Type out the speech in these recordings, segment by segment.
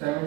7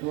2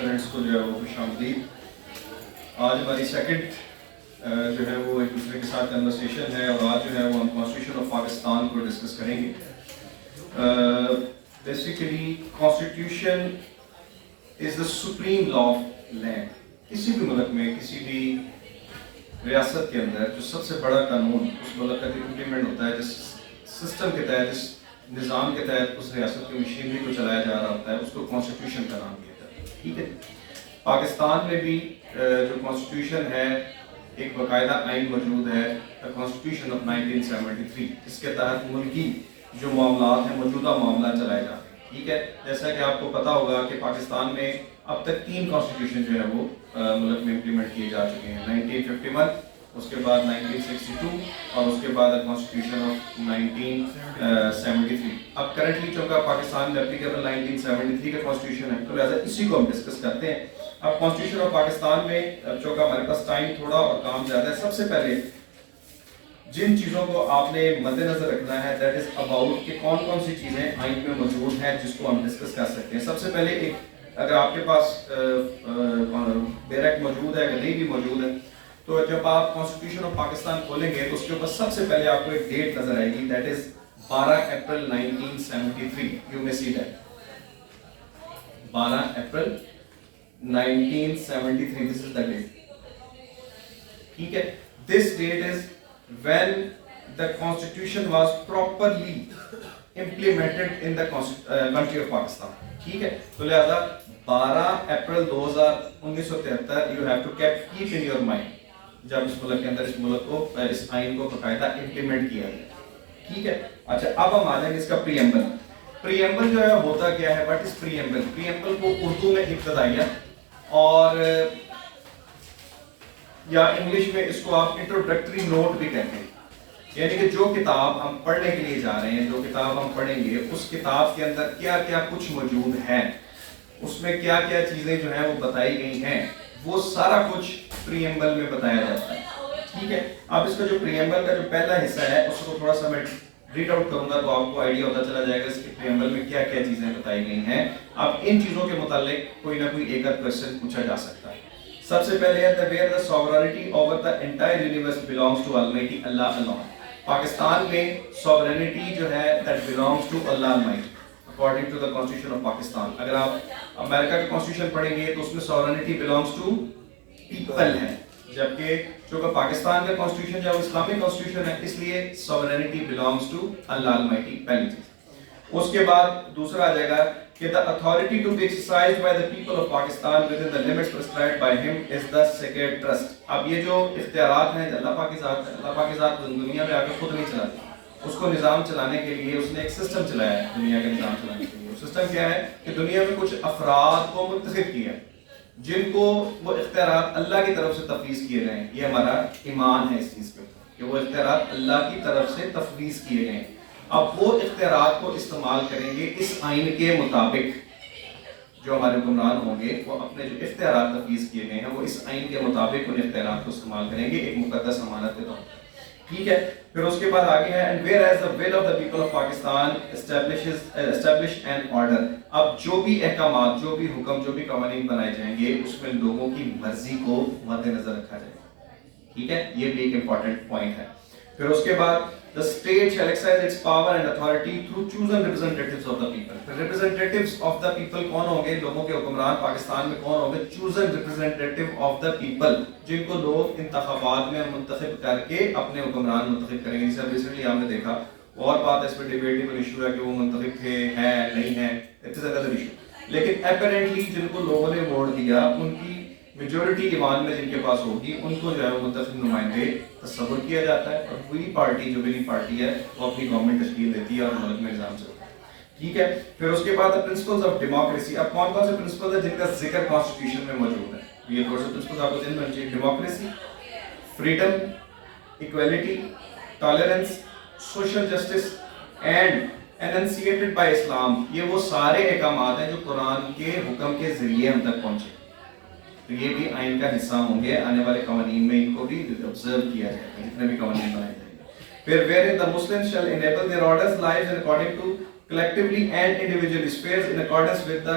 اسپیرنٹس کو جو ہے وہ خوش آمدید. آج ہماری سیکنڈ جو ہے وہ ایک دوسرے کے ساتھ کنورسیشن ہے اور آج جو ہے وہ ہم کانسٹیٹیوشن آف پاکستان کو ڈسکس کریں گے. Basically constitution is the supreme law of land. کسی بھی ملک میں کسی بھی ریاست کے اندر جو سب سے بڑا قانون اس ملک کا امپلیمنٹ ہوتا ہے، جس سسٹم کے تحت، جس نظام کے تحت اس ریاست کی مشینری کو چلایا جا رہا ہوتا ہے، اس کو کانسٹیٹیوشن کا نام دیا جاتا ہے. ٹھیک ہے. پاکستان میں بھی جو کانسٹیٹیوشن ہے ایک باقاعدہ آئین موجود ہے، کانسٹیٹیوشن آف 1973، جس کے تحت ملکی جو معاملات ہیں، موجودہ معاملات چلائے جاتے ہیں. ٹھیک ہے. جیسا کہ آپ کو پتا ہوگا کہ پاکستان میں اب تک 3 کانسٹیٹیوشن جو ہے وہ ملک میں امپلیمنٹ کیے جا چکے ہیں. 1951، اس کے بعد 1962 اور اس کے بعد کانسٹیٹیوشن آف 1973. اب کرنٹلی چونکہ پاکستان میں اپلیکیبل 1973 کا کانسٹیٹیوشن ہے، تو لہٰذا اسی کو ہم ڈسکس کرتے ہیں. اب کانسٹیٹیوشن آف پاکستان میں چونکہ ہمارے پاس ٹائم تھوڑا اور کام زیادہ ہے، سب سے پہلے جن چیزوں کو آپ نے مد نظر رکھنا ہے دیٹ از اباؤٹ کہ کون کون سی چیزیں آئین میں موجود ہیں جس کو ہم ڈسکس کر سکتے ہیں. سب سے پہلے ایک اگر آپ کے پاس بیرک موجود ہے، اگر نہیں بھی موجود ہے، تو جب آپ کانسٹیٹیوشن آف پاکستان کھولیں گے تو اس کے اوپر سب سے پہلے آپ کو ایک ڈیٹ نظر آئے گی، that is 12 April 1973. You may see that 12 April 1973. This is the date. ٹھیک ہے. This date is when the constitution was properly implemented in the country of Pakistan. ٹھیک ہے. تو لہذا 12 April 1973 you have to keep in your mind جب اس ملک کے اندر اس ملک کو اس آئین کو باقاعدہ امپلیمنٹ کیا گیا. ٹھیک ہے. اچھا اب ہم آ جائیں گے اس کا پریمبل. پریمبل جو ہے ہوتا کیا ہے؟ What is preamble? پریمبل کو اردو میں ابتدائیہ اور یا انگلش میں اس کو آپ انٹروڈکٹری نوٹ بھی کہتے ہیں. یعنی کہ جو کتاب ہم پڑھنے کے لیے جا رہے ہیں، جو کتاب ہم پڑھیں گے، اس کتاب کے اندر کیا کیا کچھ موجود ہے، اس میں کیا کیا چیزیں جو ہیں وہ بتائی گئی ہیں، وہ سارا کچھ پریمبل میں بتایا جاتا ہے. ٹھیک ہے. اب اس کا جو پریمبل کا جو پہلا حصہ ہے اس کو تھوڑا سا میں ریڈ آؤٹ کروں گا تو آپ کو آئیڈیا ہوتا چلا جائے گا اس کے پریمبل میں کیا کیا چیزیں بتائی گئی ہیں. اب ان چیزوں کے متعلق کوئی نہ کوئی ایک آدھ کوشچن پوچھا جا سکتا ہے. سب سے پہلے ہے where the sovereignty over the entire universe belongs to Almighty Allah alone. Pakistan میں sovereignty جو ہے that belongs to Allah Almighty according to the Constitution of Pakistan. اگر آپ امریکہ کا کانسٹیٹیوشن پڑھیں گے تو اس میں sovereignty belongs to people ہے، جبکہ جو کہ پاکستان کا کانسٹیٹیوشن جو اسلامی کانسٹیٹیوشن ہے اس لیے sovereignty belongs to Allah Almighty. پہلی چیز. اس کے بعد دوسرا آ جائے گا کہ the authority to be exercised by the people of Pakistan within the limits prescribed by him is the sacred trust. اب یہ جو اختیارات ہیں اللہ پاک کی ذات ہے، اللہ پاک کی ذات دنیا میں آ کے خود نہیں چلاتی. اس کو نظام چلانے کے لیے اس نے ایک سسٹم چلایا ہے. دنیا کا نظام چلانے کے لیے سسٹم کیا ہے کہ دنیا میں کچھ افراد کو منتخب کیا جن کو وہ اختیارات اللہ کی طرف سے تفویض کیے گئے ہیں. یہ ہمارا ایمان ہے اس چیز پہ کہ وہ اختیارات اللہ کی طرف سے تفویض کیے گئے ہیں. اب وہ اختیارات کو استعمال کریں گے اس آئین کے مطابق. جو ہمارے حکمران ہوں گے وہ اپنے جو اختیارات تفویض کیے گئے ہیں وہ اس آئین کے مطابق ان اختیارات کو استعمال کریں گے ایک مقدس امانت کے طور پر. ٹھیک ہے. پھر اس کے بعد آگے ہے and whereas the will of the people of Pakistan establish an order. اب جو بھی احکامات، جو بھی حکم، جو بھی قوانین بنائے جائیں گے اس میں لوگوں کی مرضی کو مد نظر رکھا جائے گا. ٹھیک ہے. یہ بھی ایک امپورٹنٹ پوائنٹ ہے. پھر اس کے بعد the state shall exercise its power and authority through chosen representatives of the people. Representatives of the people کون ہوں گے؟ لوگوں کے حکمران پاکستان میں کون ہوں گے؟ chosen representative of the people، جن کو لوگ انتخابات میں منتخب کر کے اپنے حکمران منتخب کریں گے. جیسے ریسنٹلی آپ نے دیکھا اور بات ہے اس پہ ڈیبیٹیبل ایشو ہے کہ وہ منتخب تھے، ہیں نہیں ہیں، اٹ از another issue. لیکن اپیرنٹلی جن کو لوگوں نے ووٹ دیا ان کی میجورٹی ایوان میں جن کے پاس ہوگی ان کو جو ہے وہ منتخب نمائندے تصور کیا جاتا ہے اور پوری پارٹی جو وننگ پارٹی ہے وہ اپنی گورنمنٹ تشکیل دیتی ہے اور ملک میں نظام چلتا ہے. ٹھیک ہے. پھر اس کے بعد پرنسپلز آف ڈیموکریسی. اب کون کون سے پرنسپلز ہیں جن کا ذکر کانسٹیٹیوشن میں موجود ہے؟ یہ تھوڑے سے پرنسپلز آپ کو ذہن میں رکھیے. Democracy, freedom, equality, tolerance, social justice and enunciated by Islam. یہ وہ سارے احکامات ہیں جو قرآن کے حکم کے ذریعے ہم تک پہنچے. تو یہ بھی آئین کا حصہ ہوں گے. آنے والے قوانین میں ان کو بھی آبزرو کیا جائے گا جتنے بھی قوانین بنائے جائیں گے. پھر wherein the Muslims shall enable their orders, lives and according to collectively and individually spares in accordance with the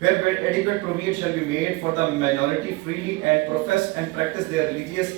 Where adequate provision shall be made for the minority freely and profess and practice their religious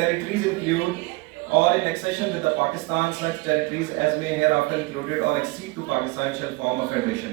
territories include or in accession with the Pakistan such territories as may hereafter included or accede to Pakistan shall form a federation.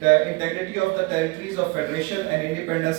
the integrity of the territories of federation and independence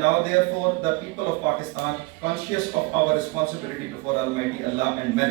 now therefore the people of Pakistan conscious of our responsibility before Almighty Allah and men,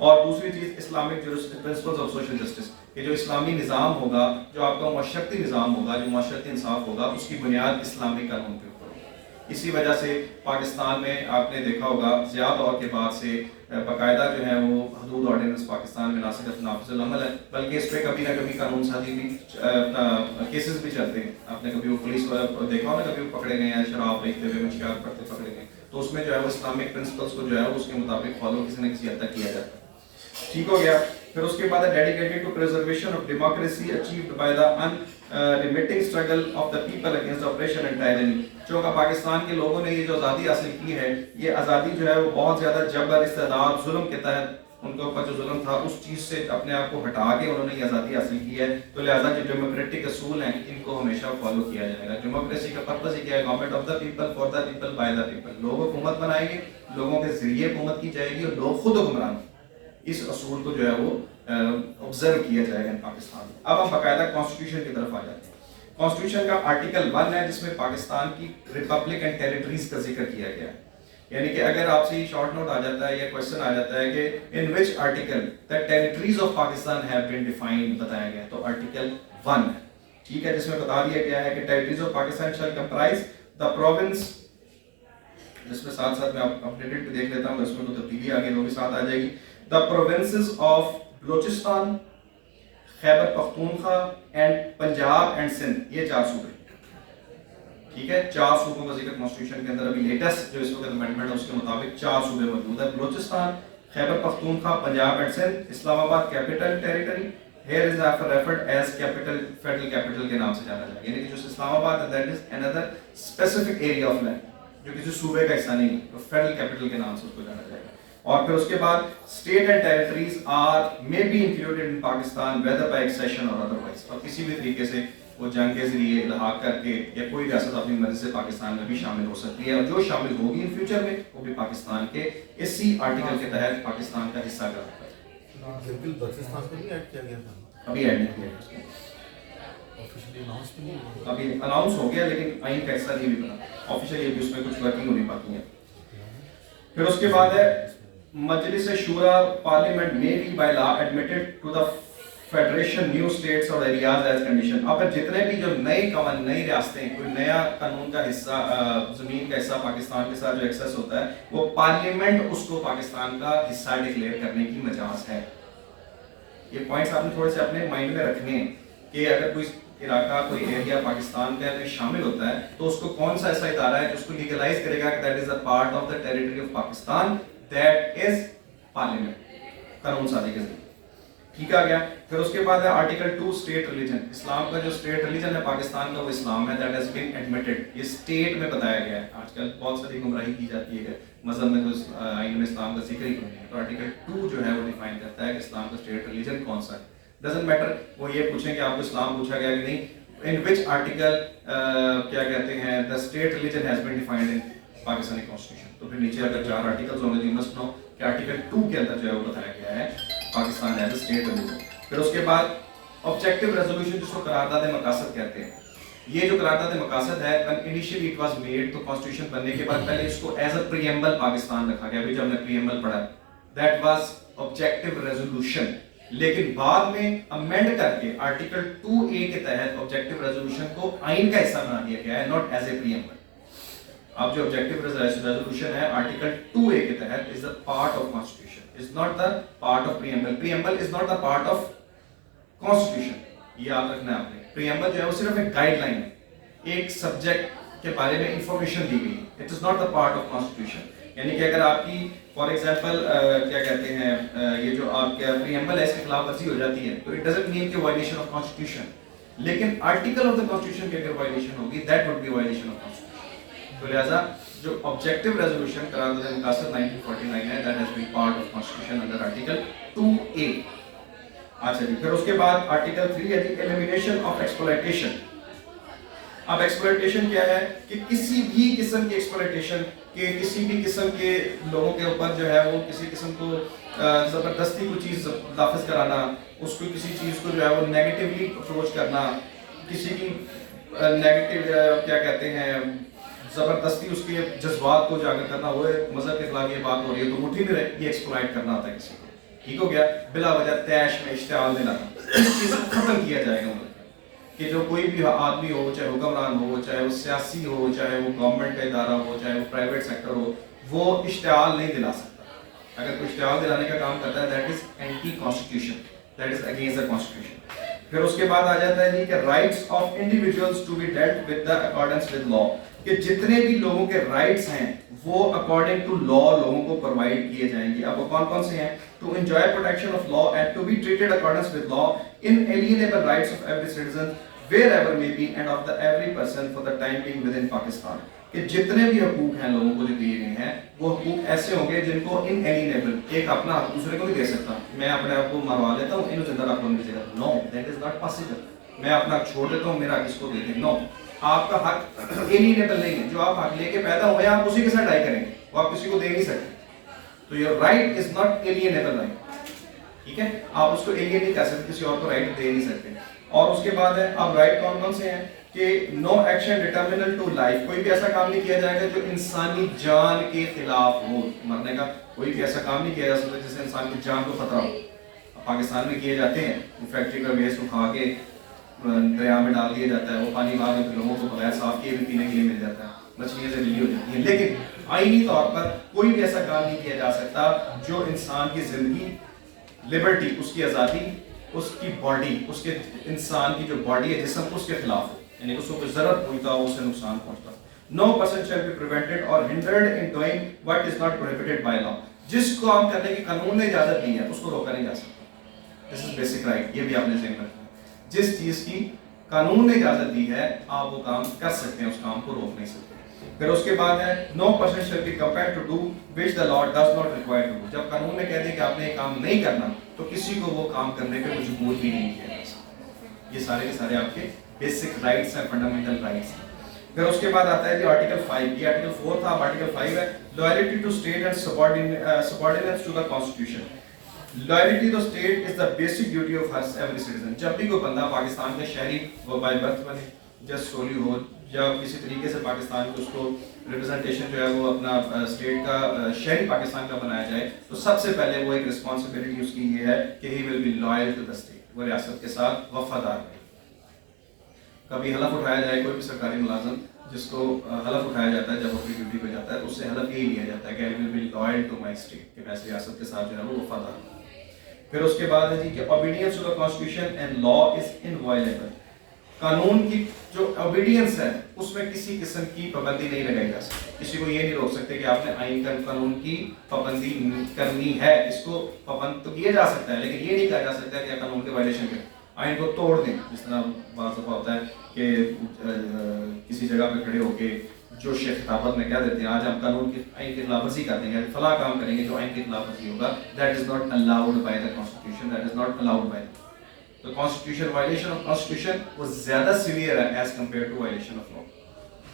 اور دوسری چیز Islamic principles of social justice, کہ جو اسلامی نظام ہوگا، جو آپ کا معاشرتی نظام ہوگا، جو معاشرتی انصاف ہوگا، اس کی بنیاد اسلامی قانون کے اوپر ہوگی۔ اسی وجہ سے پاکستان میں آپ نے دیکھا ہوگا ضیاء دور کے بعد سے باقاعدہ جو ہے وہ حدود آرڈیننس پاکستان میں نہ صرف نافذ العمل ہے بلکہ اس پہ کبھی نہ کبھی قانون سازی بھی کیسز بھی چلتے ہیں۔ آپ نے کبھی وہ پولیس دیکھا ہو نا، کبھی وہ پکڑے گئے ہیں شراب بیچتے ہوئے، منشیات کرتے پکڑے گئے، تو اس میں جو ہے وہ اسلامک پرنسپلس کو جو ہے اس کے مطابق فالو کسی نہ کسی حد تک کیا جاتا ہے۔ ٹھیک ہو گیا۔ پھر اس کے بعد dedicated to preservation of democracy achieved by the unremitting struggle of the people against oppression and tyranny۔ جو کہ پاکستان کے لوگوں نے یہ جو آزادی حاصل کی ہے، یہ آزادی جو ہے وہ بہت زیادہ جبر، استبداد، ظلم کے تحت ان کے اوپر جو ظلم تھا اس چیز سے اپنے آپ کو ہٹا کے انہوں نے یہ آزادی حاصل کی ہے۔ تو لہٰذا جو ڈیموکریٹک اصول ہیں ان کو ہمیشہ فالو کیا جائے گا۔ ڈیموکریسی کا پرپز ہی کیا ہے؟ Government of the people, for the people, by the people. لوگ حکومت بنائیں گے، لوگوں کے ذریعے حکومت کی جائے گی اور لوگ خود حکمران۔ اس اصول کو جو ہے وہ آبزرو کیا جائے گا پاکستان میں۔ اب ہم باقاعدہ کانسٹیٹیوشن کی طرف آ جاتے ہیں۔ کانسٹیٹیوشن کا آرٹیکل 1 ہے جس میں پاکستان کی ریپبلک اینڈ ٹیریٹریز کا ذکر کیا گیا ہے۔ یعنی کہ اگر آپ سے شارٹ نوٹ آ جاتا ہے یا کوشچن آ جاتا ہے کہ in which article the territories of Pakistan have been defined بتایا گیا، تو آرٹیکل 1 ہے، ٹھیک ہے، جس میں بتا دیا گیا ہے کہ ٹیریٹریز آف پاکستان شال کمپرائز دا پروونس، جس میں ساتھ ساتھ میں اپڈیٹڈ بھی دیکھ لیتا ہوں، اس میں تو تبدیلی آگے وہ بھی ساتھ آ جائے گی۔ The provinces of Balochistan, Khyber Pakhtunkhwa and Punjab and Sindh, یہ 4 صوبے، ٹھیک ہے، 4 صوبوں کا ذکر کانسٹیٹیوشن کے اندر ابھی لیٹسٹ جو اس وقت امینڈمنٹ ہے اس کے مطابق 4 صوبے موجود ہیں، بلوچستان، خیبر پختونخوا، پنجاب اینڈ سندھ۔ اسلام آباد capital territory, here is referred as capital, federal capital کے نام سے جانا جائے گا، یعنی کہ جو اسلام آباد ہے that is another specific area of land جو کسی صوبے کا حصہ نہیں ہے، تو فیڈرل کیپٹل کے نام سے اس کو جانا جائے گا۔ اور پھر اس کے بعد state and territories are may be included in Pakistan whether by accession or otherwise, اور کسی بھی طریقے سے وہ جنگ کے ذریعے الحاق کر کے یا کوئی ریاست اپنی مرضی سے پاکستان میں بھی شامل ہو سکتی ہے، اور جو شامل ہوگی ان فیوچر میں وہ بھی پاکستان کے اسی آرٹیکل کے تحت پاکستان کا حصہ کر سکتا ہے۔ بالکل بلوچستان کو نہیں ایڈ کیا گیا تھا، ابھی ایڈ نہیں کیا، آفیشلی اناؤنس بھی نہیں ہوا، ابھی اناؤنس ہو گیا لیکن آئین کا حصہ نہیں بھی بنا، آفیشلی ابھی اس میں کچھ ورکنگ ہونی باقی ہے۔ پھر اس کے بعد ہے مجلس شورا پارلیمنٹ میں be by law admitted to the federation new states or areas as condition. اب جتنے بھی جو نئی ریاستیں کوئی نیا قانون کا حصہ، زمین کا حصہ پاکستان کے ساتھ جو ایکسیس ہوتا ہے، وہ پارلیمنٹ اس کو پاکستان کا حصہ ڈکلیئر کرنے کی مجاز ہے۔ یہ پوائنٹس آپ نے تھوڑے سے اپنے مائنڈ میں رکھنے ہیں کہ اگر کوئی علاقہ، کوئی ایریا پاکستان کا میں شامل ہوتا ہے تو اس کو کون سا ایسا ادارہ ہے جو اس کو لیگلائز کرے گا کہ that is a part of the territory of Pakistan, that is parliament, قانون سازی کے ذریعے، ٹھیک آ گیا۔ پھر اس کے بعد ہے آرٹیکل 2 اسٹیٹ ریلیجن، اسلام کا جو اسٹیٹ ریلیجن ہے پاکستان کا وہ اسلام ہے، دیٹ ہیز بین ایڈمیٹڈ، یہ اسٹیٹ میں بتایا گیا ہے۔ آج کل بہت ساری گمراہی کی جاتی ہے کہ مذہب میں کوئی آئین میں اسلام کا ذکر ہی نہیں ہے، تو آرٹیکل 2 جو ہے وہ ڈیفائن کرتا ہے کہ اسلام کا اسٹیٹ ریلیجن کون سا ہے۔ ڈزنٹ میٹر وہ یہ پوچھیں کہ آپ کو اسلام پوچھا گیا کہ نہیں، in which article کیا کہتے ہیں the state religion has been defined in Pakistani constitution، تو پھر نیچے اگر 4 articles ہوں گے تو you must know کہ article 2 کے اندر جو ہے وہ بتایا گیا ہے Pakistan as a state religion۔ پھر اس کے بعد objective resolution جس کو قرارداد مقاصد کہتے ہیں، یہ جو قرارداد مقاصد ہے initially it was made، تو constitution بننے کے بعد پہلے اس کو as a preamble پاکستان رکھا گیا، جب ہم نے preamble پڑھا that was objective resolution، لیکن بعد میں امینڈ کر کے آرٹیکل 2A کے تحت آبجیکٹیو ریزولوشن کو آئین کا حصہ بنا دیا گیا ہے، ناٹ ایز اے پریمبل۔ اب جو آبجیکٹیو ریزولوشن ہے آرٹیکل 2A کے تحت is a part of constitution, is not the part of preamble, preamble is not the part of constitution, یہ یاد رکھنا ہے آپ نے۔ پریمبل جو ہے وہ صرف ایک گائیڈ لائن ہے، ایک سبجیکٹ کے بارے میں انفارمیشن دی گئی، it is not the part of constitution. یعنی کہ اگر آپ کی فار ایگزامپل کیا کہتے ہیں یہ جو آپ کا پریمبل ہے اس کی خلاف ورزی ہو جاتی ہے تو اٹ ڈزنٹ مین کہ وائلیشن آف کانسٹیٹیوشن، لیکن آرٹیکل آف دا کانسٹیٹیوشن کی اگر وائلیشن ہوگی that would be violation of constitution. تو لہٰذا جو آبجیکٹیو ریزولوشن قرارداد مقاصد 1949 ہے that has been part of constitution under article 2A۔ اچھا جی، پھر اس کے بعد آرٹیکل 3 ہے جی ایلیمینیشن آف ایکسپلائٹیشن۔ اب ایکسپلائٹیشن کیا ہے کہ کسی بھی قسم کی ایکسپلائٹیشن کہ کسی بھی قسم کے لوگوں کے اوپر جو ہے وہ کسی قسم کو زبردستی کوئی چیز نافذ کرانا، اس کو کسی چیز کو جو ہے وہ نیگیٹیولی اپروچ کرنا، کسی کی نیگیٹیو کیا کہتے ہیں زبردستی اس کے جذبات کو اجاگر کرنا، وہ مذہب کے خلاف یہ بات ہو رہی ہے تو مٹھی میں یہ ایکسپلائٹ کرنا ہوتا ہے کسی کو، ٹھیک ہو گیا. بلا وجہ تیش میں اشتعال دلانا, اس چیز کو ختم کیا جائے گا کہ جو کوئی بھی آدمی ہو, چاہے حکمران ہو, چاہے وہ سیاسی ہو, چاہے وہ گورنمنٹ کا ادارہ ہو, چاہے وہ پرائیویٹ سیکٹر ہو, وہ اشتعال نہیں دلا سکتا. اگر کوئی اشتعال دلانے کا کام کرتا ہے that is anti constitution, that is against the constitution. پھر اس کے بعد آ جاتا ہے جی کہ rights of individuals to be dealt with the accordance with law, کہ جتنے بھی لوگوں کے رائٹس ہیں وہ اکارڈنگ ٹو لا لوگوں کو پرووائڈ کیے جائیں گے. اب وہ کون کون سے ہیں؟ To enjoy protection of law and to be treated accordance with law, inalienable rights of every citizen wherever may be and of the every person for the time being within Pakistan. کہ جتنے بھی حقوق ہیں لوگوں کو جو دیے گئے ہیں وہ حقوق ایسے ہوں گے جن کو inalienable, ایک اپنا حق دوسرے کو نہیں دے سکتا. میں اپنے آپ کو مروا لیتا ہوں, انہوں زندہ رکھ لوں مجھے, نو, دیٹ از ناٹ پاسبل. میں اپنا حق چھوڑ دیتا ہوں, میرا کس کو دے دیں, نو. آپ کا حق inalienable نہیں ہے. جو آپ حق لے کے پیدا ہوئے آپ اسی کے ساتھ ڈائی کریں گے, وہ آپ کسی کو دے نہیں سکتے. تو your right is not alienable right. ٹھیک ہے, آپ اس کو alien نہیں کہہ سکتے, کسی اور کو رائٹ دے نہیں سکتے. اور اس کے بعد ہے اب رائٹ کون کون سے ہیں کہ نو ایکشن ڈیٹرمنل ٹو لائف, کوئی بھی ایسا کام نہیں کیا جائے گا جو انسانی جان کے خلاف ہو. مرنے کا کوئی بھی ایسا کام نہیں کیا جا سکتا جس سے انسان کی جان کو خطرہ ہو. پاکستان میں کیے جاتے ہیں, فیکٹری کا ویسٹ اٹھا کے دریا میں ڈال دیا جاتا ہے, وہ پانی بعد میں لوگوں کو بغیر صاف کیے بھی پینے کے لیے مل جاتا ہے, مچھلیاں سے ریلی ہو جاتی ہیں. لیکن آئینی طور پر کوئی بھی ایسا کام نہیں کیا جا سکتا جو انسان کی زندگی, لبرٹی, اس کی آزادی, اس کی باڈی, اس کے انسان کی جو باڈی ہے, جسم, اس کے خلاف ہو, یعنی اس کو کوئی ضرورت پہنچتا ہو, اس سے نقصان پہنچتا ہو. No person shall be prevented or hindered in doing what is not prohibited by law. جس کو کام کرنے کی قانون نے اجازت دی ہے اس کو روکا نہیں جا سکتا. This is basic right. یہ بھی آپ نے ذہن میں رکھنا. جس چیز کی قانون نے اجازت دی ہے آپ وہ کام کر سکتے ہیں, اس کام کو روک نہیں سکتے. پھر اس کے بعد ہے no person shall be compelled to do which the law does not require to do. جب قانون نے کہہ دیا کہ آپ نے یہ کام نہیں کرنا تو کسی کو وہ کام کرنے پہ مجبور بھی نہیں کیا جا سکتا. یہ سارے کے سارے آپ کے بیسک رائٹس ہیں, فنڈامنٹل رائٹس ہیں. پھر اس کے بعد آتا ہے جی آرٹیکل 5. یہ آرٹیکل 4 تھا, اب آرٹیکل 5 ہے loyalty to state and subordinates to the constitution. Loyalty to state is the basic duty of every citizen. جب بھی کوئی بندہ پاکستان کا شہری وہ بائی برتھ بنے, جسٹ سولی ہو, یا کسی طریقے سے پاکستان کو اس کو ریپرزنٹیشن جو ہے وہ اپنا اسٹیٹ کا شہری پاکستان کا بنایا جائے, تو سب سے پہلے وہ ایک رسپانسبلٹی اس کی یہ ہے کہ he will be loyal to the state, وہ ریاست کے ساتھ وفادار ہے. کبھی حلف اٹھایا جائے, کوئی بھی سرکاری ملازم جس کو حلف اٹھایا جاتا ہے جب اپنی ڈیوٹی پہ جاتا ہے تو اس سے حلف یہی لیا جاتا ہے کہ I will be loyal to my state, کہ میں اس ریاست کے ساتھ جو ہے وہ وفادار ہوں. پھر اس کے بعد ہے جی کہ obedience to the constitution and law is inviolable. قانون کی جو obedience ہے اس میں کسی قسم کی پابندی نہیں لگائی جا سکتی. کسی کو یہ نہیں روک سکتے کہ آپ نے آئین کا قانون کی پابندی کرنی ہے. اس کو پابند تو کیا جا سکتا ہے لیکن یہ نہیں کہا جا سکتا کہ قانون کے وائلیشن کریں, آئین کو توڑ دیں. جس طرح بعض دفعہ ہوتا ہے کہ کسی جگہ پہ کھڑے ہو کے جو شیخ خطابت میں کہہ دیتے ہیں آج ہم قانون کی آئین کی خلاف ورزی کر دیں گے, فلاں کام کریں گے جو آئین کی خلاف ورزی ہوگا. That is not allowed by the constitution, that is not allowed by the constitution. Violation of constitution وہ زیادہ سیویئر ہے as compare to violation of law,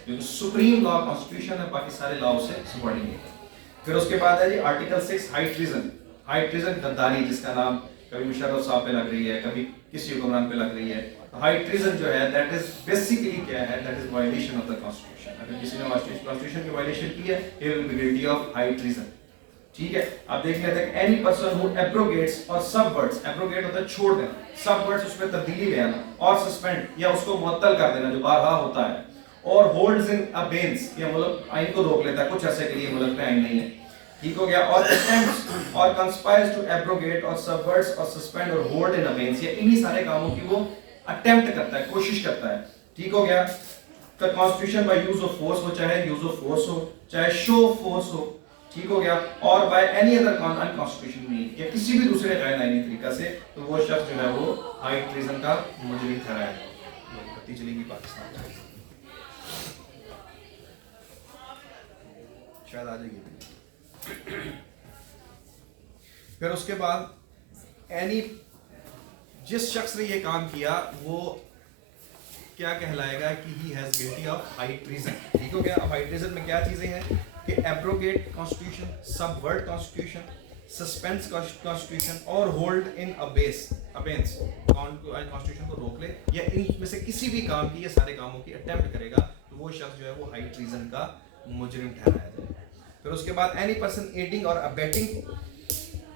کیونکہ سپریم لا کانسٹیٹیوشن ہے, باقی سارے لاؤ سے سبارڈینیٹ. پھر اس کے بعد ہے جی article 6 high treason. High treason غداری, جس کا نام کبھی مشرف صاحب پہ لگ رہی ہے, کبھی کسی حکمران پہ لگ رہی ہے. ہائی ٹریزن جو ہے دیٹ از بیسیکلی کیا ہے, that is violation of the constitution. اگر کسی نے کانسٹیٹیوشن کی وائلیشن کی ہے he will be guilty of high treason. ٹھیک ہے, آپ دیکھ لیتے ہیں کہ any person who abrogates or subverts, abrogate ہوتا ہے چھوڑ دینا, subverts اس پہ تبدیلی لے آنا, اور suspend یا اس کو معطل کر دینا جو بارہا ہوتا ہے, اور holds in abeyance یا ملک آئین کو روک لیتا ہے کچھ عرصے کے لیے ملک پہ آئین نہیں ہے. ٹھیک ہو گیا. اور attempts اور conspires to abrogate or subverts or suspend or hold in abeyance, یہ انہی سارے کاموں کی وہ attempt کرتا ہے, کوشش کرتا ہے. ٹھیک ہو گیا. The constitution by use of force ہو, چاہے use of force ہو, چاہے show of force ہو, ٹھیک ہو گیا, اور by any other unconstitutional means یا کسی بھی دوسرے غیر آئینی طریقہ سے, تو وہ شخص جو ہے وہ ہائی ٹریزن کا مجرم ٹھہرایا ہے. بتی چلے گی پاکستان شاید آ جائے گی. پھر اس کے بعد اینی جس شخص نے یہ کام کیا وہ کیا کہلائے گا کہ he has guilty of high treason. ٹھیک ہو گیا. اب ہائی ٹریزن میں کیا چیزیں ہیں کہ abrogate constitution, subvert constitution, suspends constitution, اور ہولڈ ان ابینس کانسٹیٹیوشن کو روک لے, یا ان میں سے کسی بھی کام کی, یہ سارے کاموں کی اٹیمپٹ کرے گا تو وہ شخص جو ہے وہ ہائی ٹریزن کا مجرم ٹھہرایا جائے گا. پھر اس کے بعد اینی پرسن ایڈنگ اور ابیٹنگ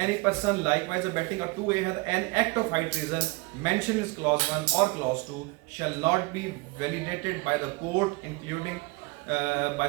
any person likewise abetting or 2A has an act of high treason mentioned in clause 1 or clause 2 shall not be validated by the court including by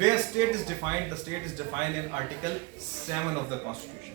where state is defined, the state is defined in article 7 of the constitution.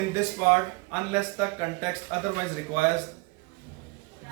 in this part unless the context otherwise requires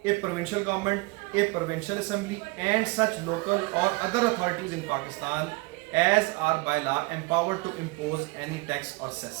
a provincial government, a provincial assembly and such local or other authorities in Pakistan as are by law empowered to impose any tax or cess.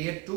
8 to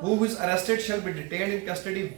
who is arrested shall be detained in custody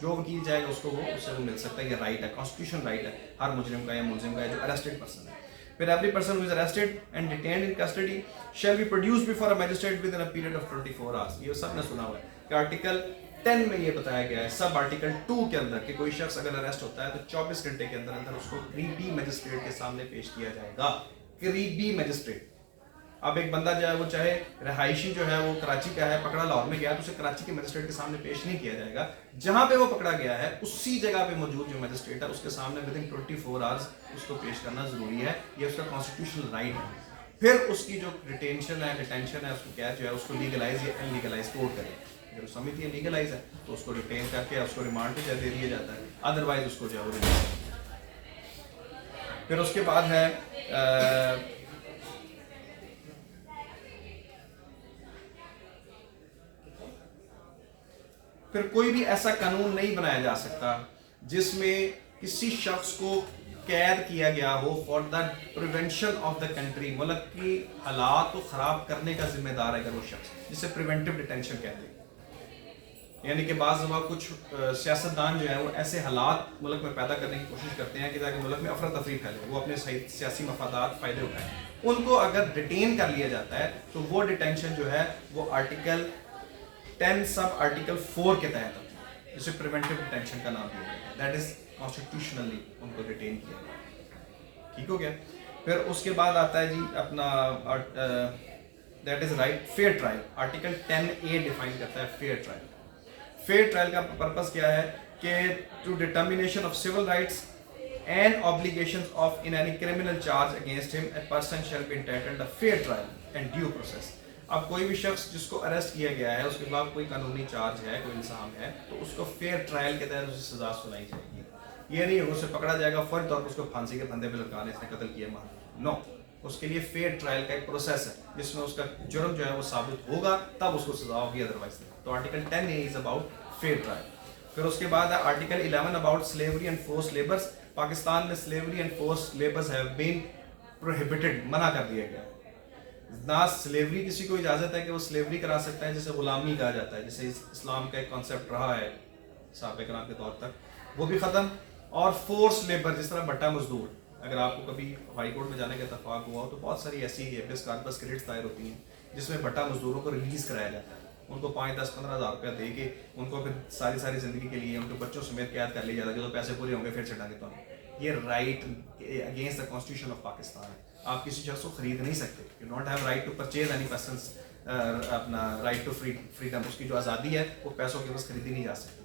جو وکیل جائے گا اس کو اس سے وہ مل سکتا ہے. یہ رائٹ ہے, کانسٹیٹیوشن رائٹ ہے ہر مجرم کا یا ملزم کا ہے جو اریسٹڈ پرسن ہے. پھر every person who is arrested and detained in custody shall be produced before a magistrate within a period of 24 hours. یہ سب نے سنا ہوا ہے کہ آرٹیکل 10 میں یہ بتایا گیا ہے, سب آرٹیکل 2 کے اندر, کہ کوئی شخص اگر اریسٹ ہوتا ہے تو 24 گھنٹے کے اندر اندر اس کو قریبی میجسٹریٹ کے سامنے پیش کیا جائے گا. قریبی میجسٹریٹ. اب ایک بندہ جو ہے وہ چاہے رہائشی جو ہے وہ کراچی کا ہے, پکڑا لاہور میں گیا, تو اسے کراچی کے میجسٹریٹ کے سامنے پیش نہیں کیا جائے گا. جہاں پہ وہ پکڑا گیا ہے اسی جگہ پہ موجود جو میجسٹریٹ ہے اس کے سامنے ود ان 24 hours اس کو پیش کرنا ضروری ہے. یہ اس کا کانسٹیٹیوشنل رائٹ ہے. پھر اس کی جو ڈیٹینشن ہے اس کو کیا جو ہے اس کو لیگلائز یا ان لیگلائز کورٹ کرے. اگر سمجھتی ہے لیگلائز ہے تو اس کو ڈیٹین کر کے اس کو ریمانڈ پہ دے دیا جاتا ہے, ادروائز اس کو جو ہے وہ ریلیز. پھر اس کے بعد ہے پھر کوئی بھی ایسا قانون نہیں بنایا جا سکتا جس میں کسی شخص کو قید کیا گیا ہو for the prevention of the country. ملک کی حالات کو خراب کرنے کا ذمہ دار ہے اگر وہ شخص, جسے پریونٹیو ڈیٹینشن کہتے ہیں. یعنی کہ بعض دفعہ کچھ سیاستدان جو ہے وہ ایسے حالات ملک میں پیدا کرنے کی کوشش کرتے ہیں کہ تاکہ ملک میں افراتفری پھیلے, وہ اپنے سیاسی مفادات فائدے اٹھائیں. ان کو اگر ڈیٹین کر لیا جاتا ہے تو وہ ڈیٹینشن جو ہے وہ آرٹیکل 10 سب آرٹیکل 4 کے تحت ہوتی ہے, جسے پریونٹیو ڈیٹینشن کا نام دیا گیا ہے. دیٹ از کانسٹیٹیوشنلی ان کو ڈیٹین کیا گیا. ٹھیک ہو گیا. پھر اس کے بعد آتا ہے جی اپنا that is right fair trial. Article 10A define کرتا ہے فیئر ٹرائل. فیئر ٹرائل کا پرپس کیا ہے کہ to determination of civil rights and obligations of in any criminal charge against him, a person shall be entitled a fair trial and due process. اب کوئی بھی شخص جس کو اریسٹ کیا گیا ہے اس کے خلاف کوئی قانونی چارج ہے, کوئی الزام ہے, تو اس کو فیئر ٹرائل کے تحت اسے سزا سنائی جائے گی. یہ نہیں اسے پکڑا جائے گا فوری طور پر اس کو پھانسی کے پھندے پہ لٹکانے اس نے قتل کیا مار. نو, اس کے لیے فیئر ٹرائل کا ایک پروسیس ہے جس میں اس کا جرم جو ہے وہ ثابت ہوگا تب اس کو سزا ہوگی, ادروائز نہیں. تو article 10A is about fair trial. پھر اس کے بعد ہے article 11 about slavery and forced labours. Pakistan میں slavery and forced labours have been prohibited, منع کر دیا گیا. نہ سلیوری کسی کو اجازت ہے کہ وہ سلیوری کرا سکتا ہے, جسے غلامی کہا جاتا ہے, جسے اسلام کا ایک کانسیپٹ رہا ہے صحابہ کرام کے دور تک, وہ بھی ختم. اور فورس لیبر جس طرح بٹا مزدور, اگر آپ کو کبھی ہائی کورٹ میں جانے کا اتفاق ہوا تو بہت ساری ایسی ہیبس کارپس ریٹس دائر ہوتی ہیں جس میں بٹا مزدوروں کو ریلیز کرایا جاتا ہے. ان کو 5, 10, 15 ہزار روپیہ دے کے ان کو پھر ساری زندگی کے لیے ان کے بچوں سمیت قید کر لیا جاتا ہے. جو پیسے پورے ہوں گے پھر چھٹا دیتا ہوں. یہ right against the constitution of Pakistan ہے. آپ کسی شخص کو خرید نہیں سکتے. You don't have right to purchase any persons اپنا رائٹ ٹو فریڈم. اس کی جو آزادی ہے وہ پیسوں کے بس خریدی نہیں جا سکتی.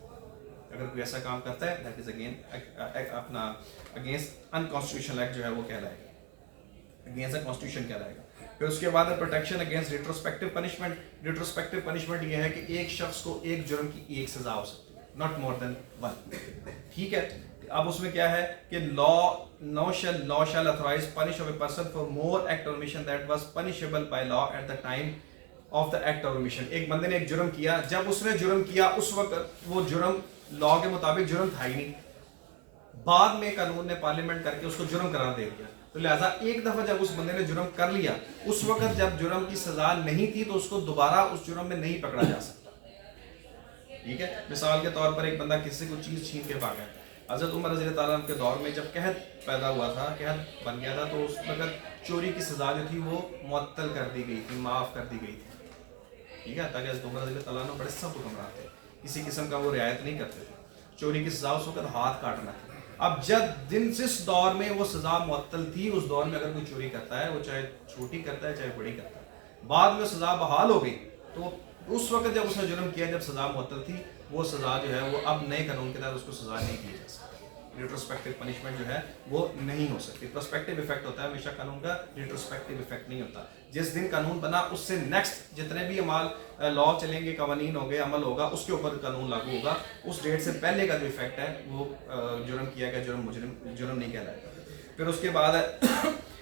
اگر کوئی ایسا کام کرتا ہے دیٹ از اگین اپنا اگینسٹ ان کانسٹیٹیوشنل ایکٹ جو ہے وہ کہلائے گا, اگینسٹ دا کانسٹیٹیوشن کہلائے گا. پھر اس کے بعد پروٹیکشن اگینسٹ ریٹروسپیکٹیو پنشمنٹ. ریٹروسپیکٹیو پنشمنٹ یہ ہے کہ ایک شخص کو ایک جرم کی ایک سزا ہو سکتی ہے, ناٹ مور دین 1. ٹھیک ہے. اب اس میں کیا ہے کہ law shall authorize punish of a person for more act or omission that was punishable by law at the time of the act or omission. ایک بندے نے ایک جرم کیا, جب اس نے جرم کیا اس وقت وہ جرم لاء کے مطابق جرم تھا ہی نہیں, بعد میں قانون نے پارلیمنٹ کر کے اس کو جرم قرار دے دیا. تو لہٰذا ایک دفعہ جب اس بندے نے جرم کر لیا, اس وقت جب جرم کی سزا نہیں تھی تو اس کو دوبارہ اس جرم میں نہیں پکڑا جا سکتا. ٹھیک ہے. مثال کے طور پر ایک بندہ کسی کو چیز چھین کے بھاگا ہے. حضرت عمر رضی اللہ تعالیٰ عنہ کے دور میں جب قحط پیدا ہوا تھا, قحط بن گیا تھا, تو اس وقت چوری کی سزا جو تھی وہ معطل کر دی گئی تھی, معاف کر دی گئی تھی. ٹھیک ہے. تاکہ حضرت عمر رضی اللہ تعالیٰ عنہ بڑے سخت حکمران تھے, کسی قسم کا وہ رعایت نہیں کرتے تھے. چوری کی سزا اس وقت ہاتھ کاٹنا تھی. اب جس دور میں وہ سزا معطل تھی, اس دور میں اگر کوئی چوری کرتا ہے, وہ چاہے چھوٹی کرتا ہے چاہے بڑی کرتا ہے, بعد میں سزا بحال ہو گئی, تو اس وقت جب اس نے جرم کیا, جب سزا معطل تھی, وہ سزا جو ہے وہ اب نئے قانون کے تحت اس کو سزا نہیں دی جا سکتی. ریٹروسپیکٹیو پنشمنٹ جو ہے وہ نہیں ہو سکتی. پرسپیکٹیو ایفیکٹ ہوتا ہے ہمیشہ قانون کا, ریٹروسپیکٹیو ایفیکٹ نہیں ہوتا. جس دن قانون بنا اس سے نیکسٹ جتنے بھی لاء چلیں گے, قوانین ہو گئے, عمل ہوگا, اس کے اوپر قانون لاگو ہوگا. اس ڈیٹ سے پہلے کا جو ایفیکٹ ہے وہ جرم کیا گیا جرم نہیں کہلائے گا. پھر اس کے بعد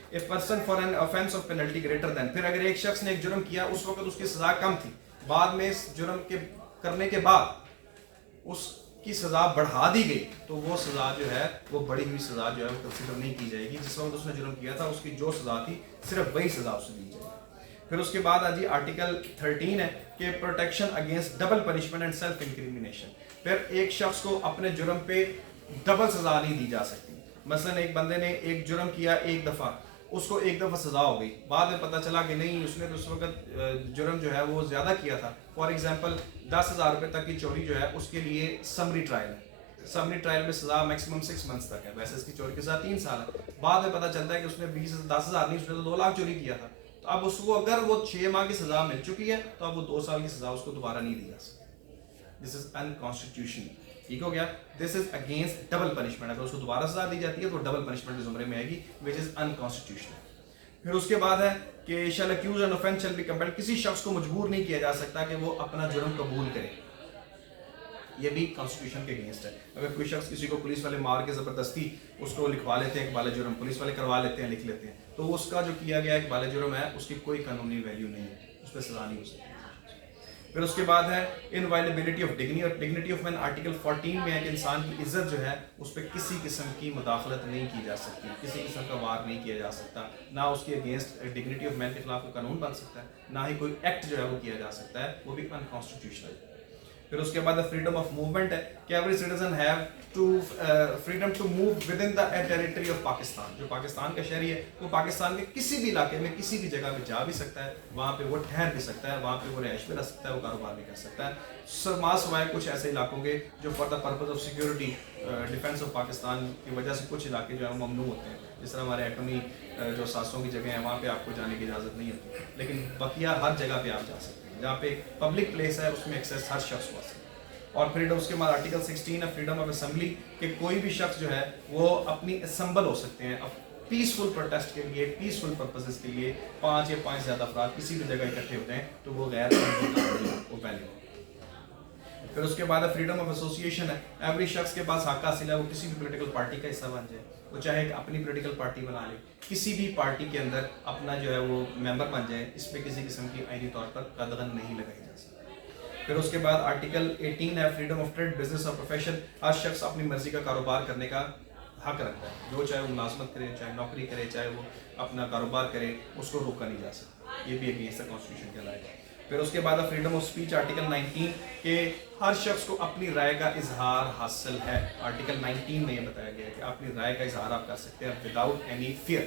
a person for an offence of penalty greater than. پھر اگر ایک شخص نے ایک جرم کیا, اس وقت اس کی سزا کم تھی, بعد میں اس جرم کے کرنے کے بعد اس کی سزا بڑھا دی گئی, تو وہ سزا جو ہے وہ بڑی ہوئی سزا جو ہے وہ کنسیڈر نہیں کی جائے گی. جس وقت اس نے جرم کیا تھا اس کی جو سزا تھی صرف وہی سزا اسے دی جائے گی. پھر اس کے بعد آجی آرٹیکل 13 ہے کہ protection against double punishment and self incrimination. پھر ایک شخص کو اپنے جرم پہ ڈبل سزا نہیں دی جا سکتی. مثلا ایک بندے نے ایک جرم کیا ایک دفعہ, اس کو ایک دفعہ سزا ہو گئی, بعد میں پتہ چلا کہ نہیں اس نے تو اس وقت جرم جو ہے وہ زیادہ کیا تھا. فار ایگزامپل 10,000 روپے تک کی چوری جو ہے اس کے لیے سمری ٹرائل ہے. سمری ٹرائل میں سزا میکسیمم 6 منتھس تک ہے, ویسے اس کی چوری کی سزا 3 سال ہے. بعد میں پتہ چلتا ہے کہ اس نے 10,000 نہیں, اس نے تو 2 لاکھ چوری کیا تھا. تو اب اس کو اگر وہ 6 ماہ کی سزا مل چکی ہے تو اب وہ 2 سال کی سزا اس کو دوبارہ نہیں دی جا سکتی. دس از انکانسٹیٹیوشنل. ٹھیک ہو گیا. دس از اگینسٹ ڈبل پنشمنٹ. اگر اس کو دوبارہ سزا دی جاتی ہے تو ڈبل پنشمنٹ کے زمرے میں آئے گی, وچ از انکانسٹیٹیوشنل. پھر اس کے بعد ہے کہ شال اکیوز اینڈ اوفینس شال بی کمپیلڈ. کسی شخص کو مجبور نہیں کیا جا سکتا کہ وہ اپنا جرم قبول کرے. یہ بھی کانسٹیٹیوشن کے اگینسٹ ہے. اگر کوئی شخص کسی کو پولیس والے مار کے زبردستی اس کو لکھوا لیتے ہیں اقبال جرم, پولیس والے کروا لیتے ہیں, لکھ لیتے ہیں, تو اس کا جو کیا گیا اقبال جرم ہے اس کی کوئی قانونی ویلیو نہیں ہے, اس پہ سزا نہیں ہو سکتی. پھر اس کے بعد ہے inviolability of dignity of man. Article 14 میں ہے کہ انسان کی عزت جو ہے اس پہ کسی قسم کی مداخلت نہیں کی جا سکتی, کسی قسم کا وار نہیں کیا جا سکتا, نہ اس کے اگینسٹ ڈگنیٹی آف مین کے خلاف کوئی قانون بن سکتا ہے, نہ ہی کوئی ایکٹ جو ہے وہ کیا جا سکتا ہے, وہ بھی انکانسٹیٹیوشنل. پھر اس کے بعد فریڈم آف موومنٹ ہے کہ every citizen have to freedom to move with in the territory of Pakistan. جو پاکستان کا شہری ہے وہ پاکستان کے کسی بھی علاقے میں کسی بھی جگہ پہ جا بھی سکتا ہے, وہاں پہ وہ ٹھہر بھی سکتا ہے, وہاں پہ وہ رہائش بھی رہ سکتا ہے, وہ کاروبار بھی کر سکتا ہے, سوائے کچھ ایسے علاقوں کے جو for the purpose of security defence of Pakistan کی وجہ سے کچھ علاقے جو ہیں ممنوع ہوتے ہیں. جس طرح ہمارے ایٹمی جو ساسوں کی جگہ ہیں وہاں پہ آپ کو جانے کی اجازت نہیں ہوتی, لیکن بقیہ ہر جگہ پہ آپ جا سکتے ہیں. جہاں پہ پبلک پلیس ہے اس میں ایکسیس ہر شخص کو. اور فریڈم اس کے بعد آرٹیکل 16 ہے فریڈم آف اسمبلی, کہ کوئی بھی شخص جو ہے وہ اپنی اسمبل ہو سکتے ہیں پیسفل پروٹیسٹ کے لیے, پیسفل پرپسز کے لیے. 5 یا 5 زیادہ افراد کسی بھی جگہ اکٹھے ہوتے ہیں تو وہ غیر وہ پہلے. پھر اس کے بعد فریڈم آف ایسوسیشن ہے. ایوری شخص کے پاس حق حاصل ہے وہ کسی بھی پولیٹیکل پارٹی کا حصہ بن جائے, وہ چاہے اپنی پولیٹیکل پارٹی بنا لے, کسی بھی پارٹی کے اندر اپنا جو ہے وہ ممبر بن جائے, اس پہ کسی قسم کی آئینی طور پر قدغن نہیں لگائی جا سکتی. پھر اس کے بعد آرٹیکل 18 ہے فریڈم آف ٹریڈ, بزنس اور پروفیشن. ہر شخص اپنی مرضی کا کاروبار کرنے کا حق رکھتا ہے, جو چاہے وہ ملازمت کرے, چاہے نوکری کرے, چاہے وہ اپنا کاروبار کرے, اس کو روکا نہیں جا سکتا. یہ بھی اگینسٹ کانسٹیٹیوشن کے لائق ہے. پھر اس کے بعد فریڈم آف اسپیچ آرٹیکل 19 کہ ہر شخص کو اپنی رائے کا اظہار حاصل ہے. آرٹیکل 19 میں یہ بتایا گیا ہے کہ اپنی رائے کا اظہار آپ کر سکتے ہیں وداؤٹ اینی فیئر,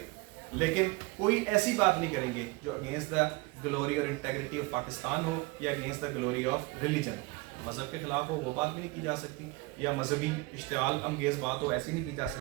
لیکن کوئی ایسی بات نہیں کریں گے جو اگینسٹ دا گلوری اور انٹیگریٹی آف پاکستان ہو یا against the glory of religion ہو. مذہب کے خلاف ہو وہ بات بھی نہیں کی جا سکتی, یا مذہبی اشتعال انگیز بات ہو ایسی نہیں کی جا سکتی.